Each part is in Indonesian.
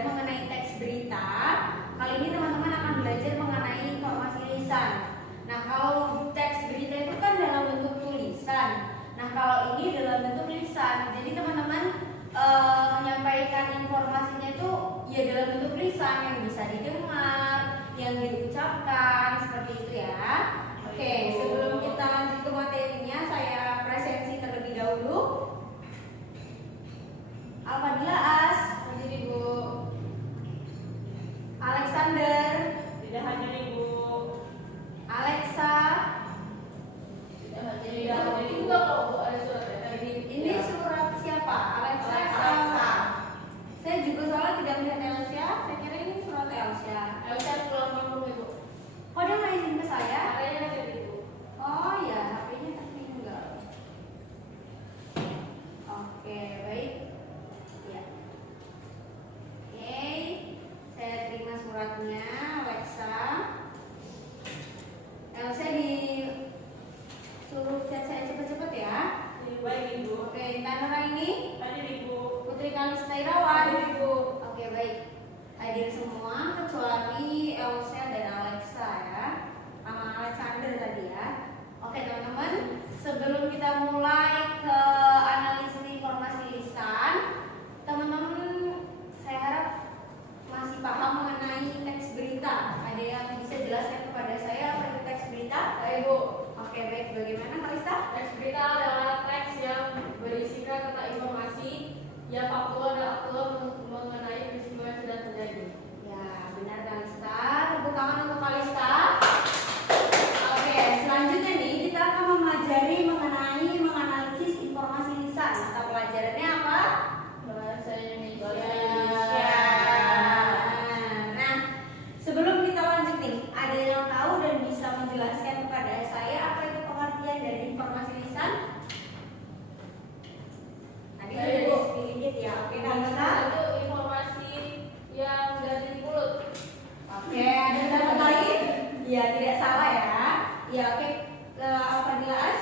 belajar mengenai teks berita. Kali ini teman-teman akan belajar mengenai informasi lisan. Nah, kalau teks berita itu kan dalam bentuk tulisan. Nah, kalau ini dalam bentuk lisan. Jadi teman-teman menyampaikan informasinya itu ya dalam bentuk lisan yang bisa didengar, yang diucapkan, seperti itu ya. Oke, sebelum kita lanjut ke materinya, saya presensi terlebih dahulu. Alfadila As, hadir Ibu. Alexander, tidak hadir Ibu. Alexa, Tidak hadir Ibu. Jadi juga kok Bu ada surat ya? ini surat siapa? Alexa. Saya juga soalnya tidak melihat Elsa. Saya kira ini surat Elsa. Elsa pulang kampung Ibu. Kok dia nggak izin ke saya? Kayaknya hadir Ibu. Oh ya, HP-nya tertinggal. Oke, baik. Ya. Oke, saya terima suratnya, Alexa. Elsa disuruh chat saya cepet-cepet ya. Baik Ibu. Oke, Intan ini Hadir Ibu. Putri Kalista Irawan. Hadir Ibu. Oke, baik. Hadir semua kecuali Elsa dan Alexa ya. Sama Alexander tadi ya. Oke, teman-teman, sebelum kita mulai ke analisis informasi lisan, teman-teman saya harap masih paham mengenai teks berita. Ada yang bisa jelaskan kepada saya apa itu teks berita? Baik Bu. Oke, baik. Bagaimana Kalista? Teks berita adalah teks yang berisikan tentang informasi yang faktual dan aktual mengenai peristiwa yang sedang terjadi. Ya, benar Kalista. Tepuk tangan untuk Kalista. Oke, selanjutnya nih kita akan mempelajari mengenai menganalisis informasi lisan. Mata pelajarannya apa? Bahasa Indonesia. Nah, sebelum kita lanjut nih, ada yang tahu dan bisa menjelaskan kepada saya apa itu pengertian dari informasi lisan? Tadi Baik, sudah Bu. sedikit ya. Oke, Kalista. Itu informasi yang dari mulut. Oke, ada yang tahu lain? Iya, tidak salah ya. Ya, oke. Alfadila As.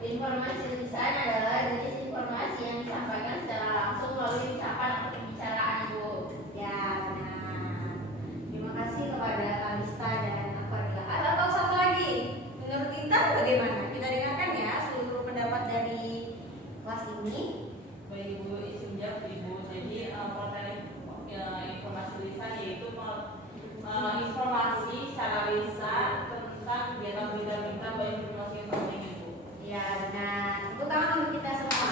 Informasi lisan adalah jenis informasi yang disampaikan secara langsung melalui ucapan atau pembicaraan Ibu. Ya, benar. Terima kasih kepada Kalista dan Alfadila As. Atau satu lagi, menurut Intan bagaimana? Kita dengarkan ya seluruh pendapat dari kelas ini. Baik Ibu, izin jawab Ibu. Jadi materi informasi lisan yaitu informasi secara lisan tentang kegiatan berita-berita baik informasi yang penting Ibu. Ya, benar. Tepuk tangan untuk kita semua.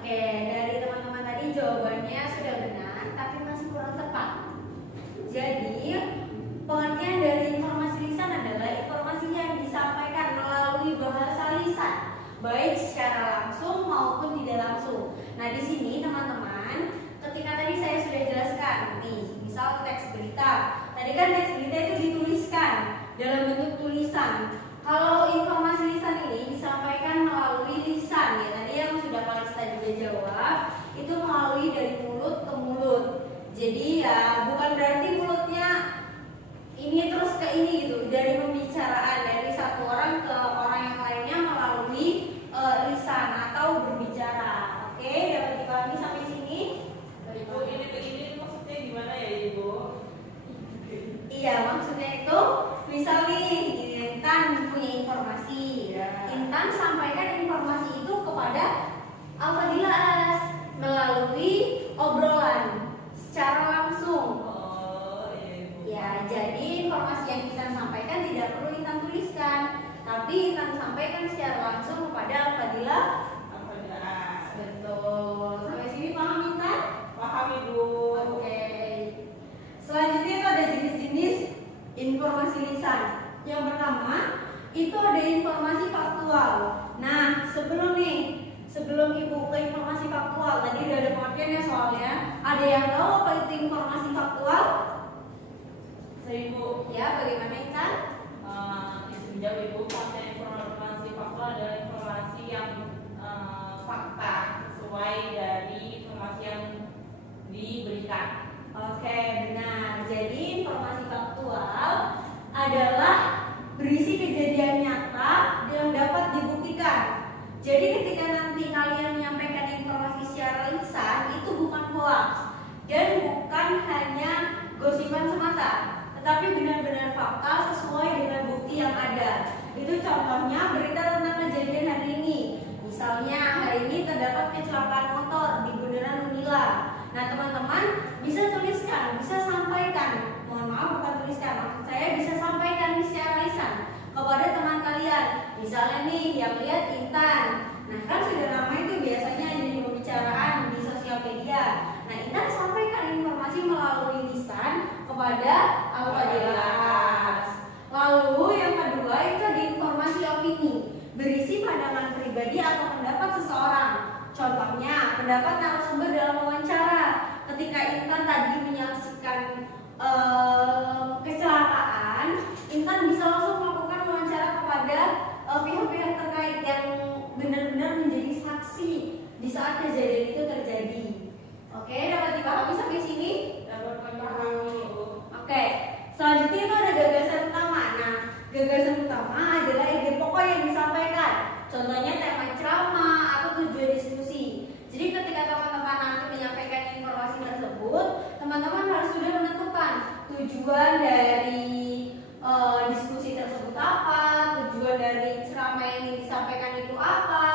Oke, dari teman-teman tadi jawabannya sudah benar, tapi masih kurang tepat. Jadi, pengertian dari informasi lisan adalah informasi yang disampaikan melalui bahasa lisan, baik secara langsung maupun tidak langsung. Nah, di sini teman-teman, ketika tadi saya sudah jelaskan, nih, misal teks berita. Tadi kan teks berita itu dituliskan dalam bentuk tulisan. Kalau informasi lisan ini disampaikan melalui lisan, ya tadi yang sudah Kalista juga jawab, itu melalui dari mulut ke mulut. Jadi ya bukan berarti mulutnya ini terus ke ini gitu, dari pembicaraan dari satu orang ke orang yang lainnya melalui lisan atau berbicara. Oke, dapat dipahami sampai sini? Baik Ibu, ini maksudnya gimana ya Ibu? Iya, maksudnya itu misal nih Intan punya informasi, Intan sampaikan informasi itu kepada Alfadila As melalui obrolan secara langsung. Oh iya Ibu. Ya, jadi informasi yang Intan sampaikan tidak perlu Intan tuliskan, tapi Intan sampaikan secara langsung kepada Alfadila. Alhamdulillah. Betul. Sampai sini paham Intan? Paham Ibu. Oke. Selanjutnya itu ada jenis-jenis informasi lisan. Yang pertama itu ada informasi faktual. Nah, sebelum Ibu ke informasi faktual, tadi udah ada pengertiannya soalnya. Ada yang tahu apa itu informasi faktual? Saya Ibu. Ya, bagaimana Intan? Izin jawab Ibu, konten informasi faktual adalah informasi yang fakta sesuai dari informasi yang diberikan. Oke, benar. Jadi informasi faktual adalah berisi kejadian nyata yang dapat dibuktikan. Jadi ketika nanti kalian menyampaikan informasi secara lisan itu bukan hoax, Itu contohnya berita tentang kejadian hari ini. Misalnya hari ini terdapat kecelakaan motor di Bundaran Unila. Nah teman-teman bisa tuliskan, bisa sampaikan. Mohon maaf bukan tuliskan, maksud saya bisa sampaikan secara lisan kepada teman kalian. Misalnya nih yang lihat Intan. Nah kan sudah ramai itu biasanya jadi pembicaraan di sosial media. Nah Intan sampaikan informasi melalui lisan kepada Al-Fadilas. Lalu yang kedua itu ada informasi opini, berisi pandangan pribadi atau pendapat seseorang. Contohnya pendapat narasumber dalam wawancara. Ketika Intan tadi menyaksikan kecelakaan, Intan bisa langsung melakukan wawancara kepada pihak-pihak terkait yang benar-benar menjadi saksi di saat kejadian itu terjadi. Oke, dapat dipahami sampai sini? Dapat dipahami. Oke, selanjutnya itu ada gagasan utama. Nah, gagasan utama adalah ide pokok yang disampaikan. Contohnya tema ceramah atau tujuan diskusi. Jadi ketika teman-teman nanti menyampaikan informasi tersebut, teman-teman harus sudah menentukan tujuan dari diskusi tersebut apa, tujuan dari ceramah yang ingin disampaikan itu apa,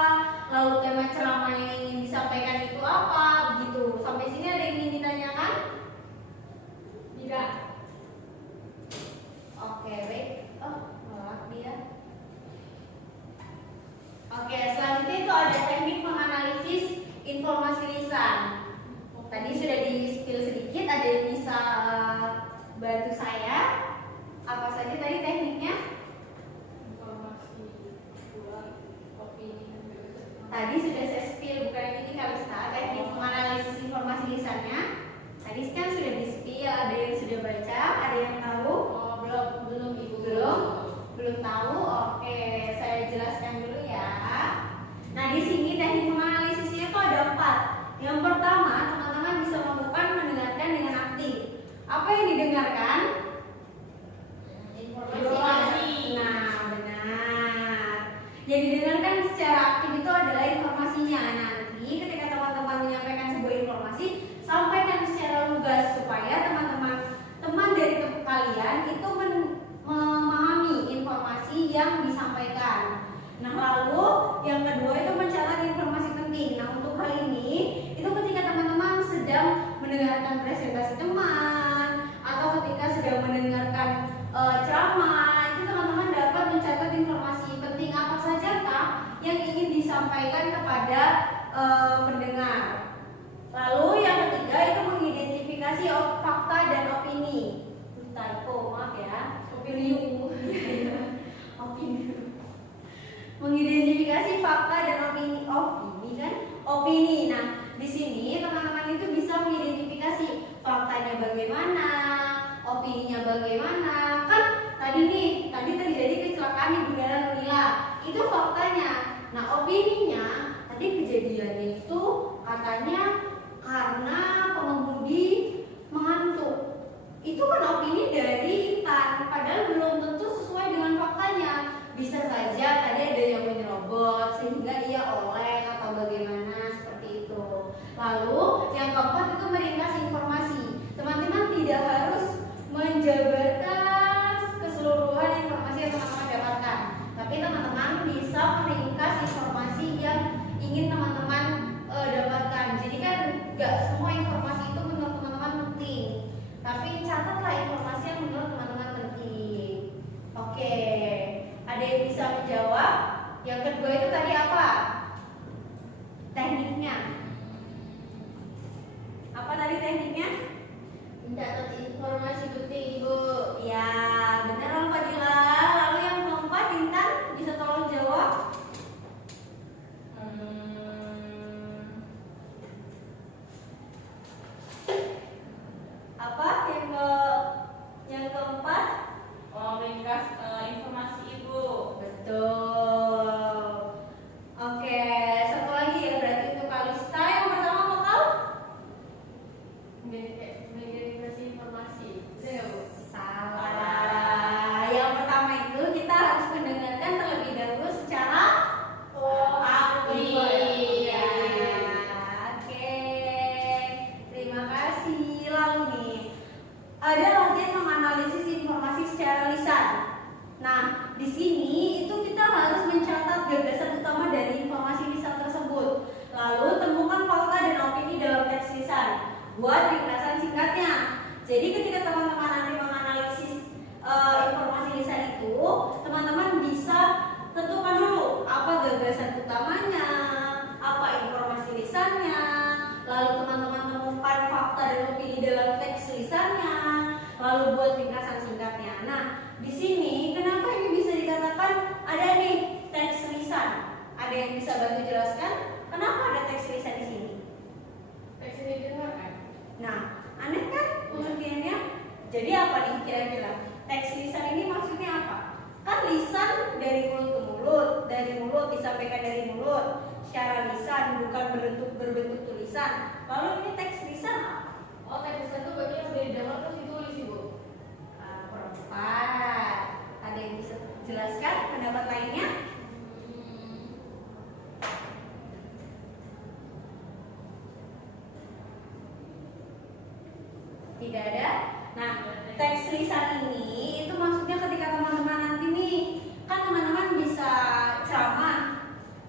lalu tema ceramah yang ingin disampaikan itu apa, begitu. Sampai sini ada yang ingin ditanyakan? Tidak. Oke, baik. Oh, malah dia. Oke, selanjutnya itu ada teknik menganalisis informasi lisan. Tadi sudah di-spill sedikit, ada yang bisa bantu saya? Apa saja tadi tekniknya? Informasi, opini. Tadi sudah saya spill, bukan ini Kalista, teknik menganalisis informasi lisannya. Tadi kan sudah di-spill, ada yang sudah baca, ada yang tahu? Oh, belum Ibu. Belum tahu? Oke, saya jelaskan dulu ya. Nah, di sini teknik menganalisisnya itu ada 4. Yang pertama, teman-teman bisa melakukan mendengarkan dengan aktif. Apa yang didengarkan? Informasi. Nah, benar. Yang didengarkan secara aktif itu adalah informasinya. Nanti ketika teman-teman menyampaikan sebuah informasi, sampaikan secara lugas supaya teman dari kalian itu memahami informasi yang disampaikan. Nah, lalu yang kedua itu mencatat informasi penting. Nah, untuk hal ini itu ketika teman-teman sedang mendengarkan presentasi teman atau ketika sedang mendengarkan ceramah, itu teman-teman dapat mencatat informasi penting apa saja kah yang ingin disampaikan kepada pendengar. Lalu yang ketiga itu mengidentifikasi fakta dan opini. Typo, maaf ya. Opini. Mengidentifikasi fakta dan opini kan? Opini. Nah, di sini teman-teman itu bisa mengidentifikasi faktanya bagaimana, opininya bagaimana. Kan tadi terjadi kecelakaan di Bundaran Unila. Itu faktanya. Nah, opininya tadi kejadiannya itu katanya karena pengemudi mengantuk. Itu kan opini dari Intan, padahal belum tentu sesuai dengan faktanya. Bisa saja tadi ada yang menyerobot sehingga ia oleng atau bagaimana seperti itu. Lalu yang keempat itu meringkas informasi. Teman-teman tidak harus menjabarkan keseluruhan informasi yang teman-teman dapatkan, tapi teman-teman bisa meringkas informasi yang ingin teman-teman dapatkan. Jadi kan gak semua informasi itu menurut teman-teman penting, tapi catatlah informasi yang menurut teman-teman penting. Oke, ada yang bisa menjawab? Yang kedua itu tadi apa? Tekniknya. Apa tadi tekniknya? Mencatat informasi penting, Ibu. Ya, benar Al-Fadila. Lalu yang keempat, Intan bisa tolong jawab? Apa yang keempat? Meringkas informasi Ibu. Betul. Oke, satu lagi ya, berarti untuk Kalista yang pertama bakal Mengidentifikasi informasi. salah. Yang pertama itu kita harus mendengarkan terlebih dahulu secara aktif. Ya, oke. Terima kasih. Lalu nih, ada latihan menganalisis informasi secara lisan. Nah, di sini itu kita harus mencatat gagasan utama dari informasi lisan tersebut. Lalu temukan fakta dan opini dalam teks lisan. Buat ringkasan singkatnya. Jadi ketika teman-teman nanti menganalisis informasi lisan itu, teman-teman bisa tentukan dulu apa gagasan utamanya, apa informasi lisannya, lalu teman-teman temukan fakta dan opini dalam teks lisannya, lalu buat ringkasan singkatnya. Nah, di sini kenapa ini bisa dikatakan ada nih teks lisan? Ada yang bisa bantu jelaskan kenapa ada teks lisan di sini? Teks ini didengarkan. Nah, aneh kan pengertiannya? Jadi apa nih kira-kira? Teks lisan ini maksudnya apa? Kan lisan dari mulut disampaikan dari mulut secara lisan, bukan berbentuk tulisan. Lalu ini teks lisan apa? Oh, teks lisan itu berarti yang didengar terus ditulis ibu. Kurang tepat. Ada yang bisa jelaskan pendapat lainnya? Tidak ada. Nah, teks lisan ini itu maksudnya ketika teman-teman nanti nih, kan teman-teman bisa ceramah.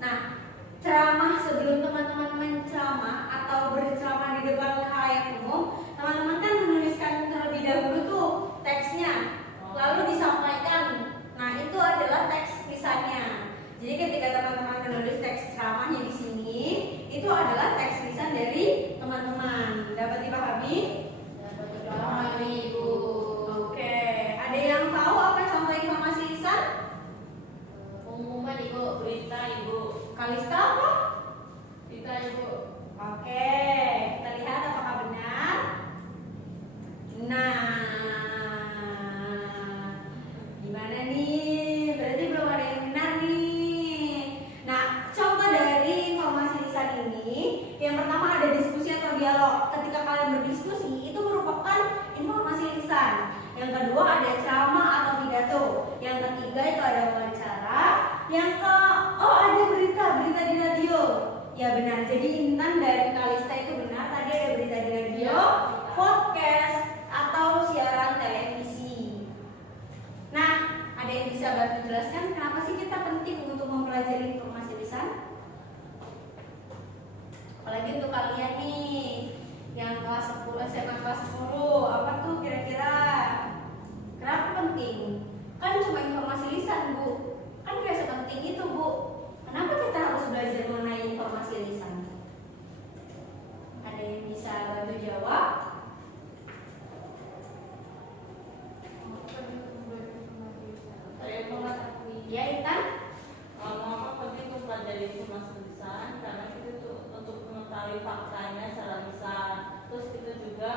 Nah, ceramah sebelum teman-teman menceramah atau berceramah di depan khalayak umum, teman-teman kan menuliskan terlebih dahulu tuh teksnya, lalu disampaikan. Nah, itu adalah teks lisannya. Jadi ketika teman-teman menulis teks ceramahnya di sini, itu adalah teks lisan dari teman-teman. Dapat dipahami? Pahami ibu. Oke, ada yang tahu apa contoh informasi lisan? Pengumuman ibu. Berita ibu. Kalista apa? Berita ibu. Oke, kita lihat apakah benar. Nah, gimana nih? Berarti belum ada yang benar nih. Nah, contoh dari informasi lisan ini, yang pertama ada diskusi atau dialog. Ketika kalian berdiskusi, itu merupakan informasi lisan. Yang kedua ada ceramah atau pidato. Yang ketiga itu ada wawancara. Yang ada berita di radio. Ya benar. Jadi Intan dan Kalista itu benar. Tadi ada berita di radio, podcast atau siaran televisi. Nah, ada yang bisa bantu jelaskan kenapa sih kita penting untuk mempelajari informasi lisan? Apalagi untuk kalian nih yang kelas 10, SMA kelas 10, apa tuh kira-kira? Kenapa penting? Kan cuma informasi lisan, Bu. Kan gak sepenting itu, Bu. Kenapa kita harus belajar mengenai informasi lisan? Ada yang bisa bantu jawab? Saya mengatakan Ya, Intan? mengapa penting untuk pelajari informasi lisan? Karena kita tuh untuk mengetahui faktanya secara lisan. Terus kita juga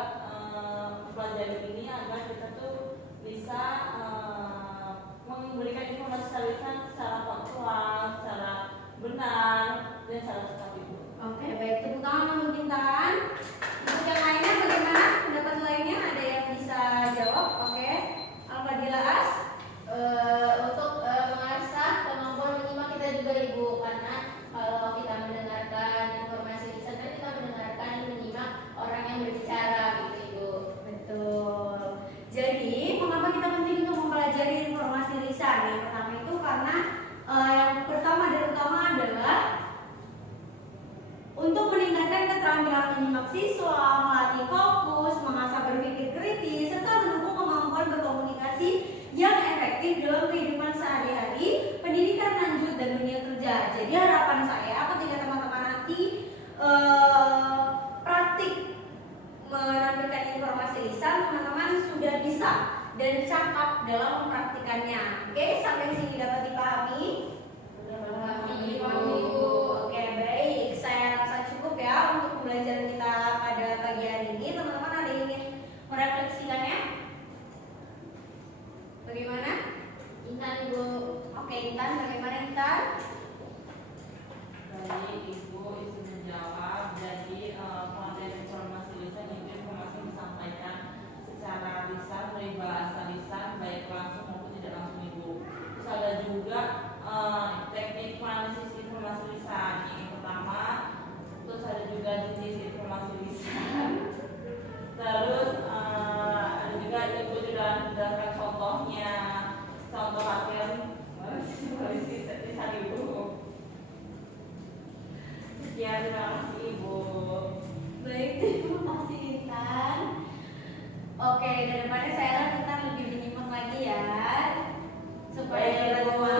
mempelajari ini agar kita tuh bisa memberikan informasi secara lisan secara faktual, secara benar dan secara tepat itu. Oke, baik. Tepuk tangan untuk Intan. Untuk yang lainnya bagaimana? Pendapat lainnya ada yang bisa jawab? Oke. Al-Fadila As. Untuk mengasah kemampuan menyimak kita juga ibu, karena kalau kita mendengarkan informasi lisan kan kita mendengarkan menyimak orang yang berbicara gitu ibu. Betul. Jadi, mengapa kita penting untuk mempelajari informasi lisan? Yang pertama itu karena yang pertama dan utama adalah untuk meningkatkan keterampilan menyimak siswa, melatih fokus, mengasah berpikir kritis, serta mendukung kemampuan berkomunikasi yang efektif dalam kehidupan sehari-hari, pendidikan lanjut dan dunia kerja. Jadi harapan saya ketika teman-teman nanti praktik menampilkan informasi lisan, teman-teman sudah bisa dan cakap dalam mempraktikannya. Oke, sampai sini dapat dipahami? Dipahami, Bu. Oke, baik. Saya rasa cukup ya untuk pembelajaran kita pada pagi hari ini. Teman-teman ada yang ingin merefleksikannya? Bagaimana? Intan ibu. Oke, Intan, bagaimana Intan? Baik, Ibu izin menjawab. Jadi konten informasi lisan itu informasi disampaikan secara lisan dari bahasa lisan baik langsung maupun tidak langsung Ibu. Terus ada juga teknik analisis informasi lisan. Yang pertama, terus ada juga jenis informasi Oke, kedepannya saya akan lebih menyimak lagi ya supaya Baik, kita Ibu. semua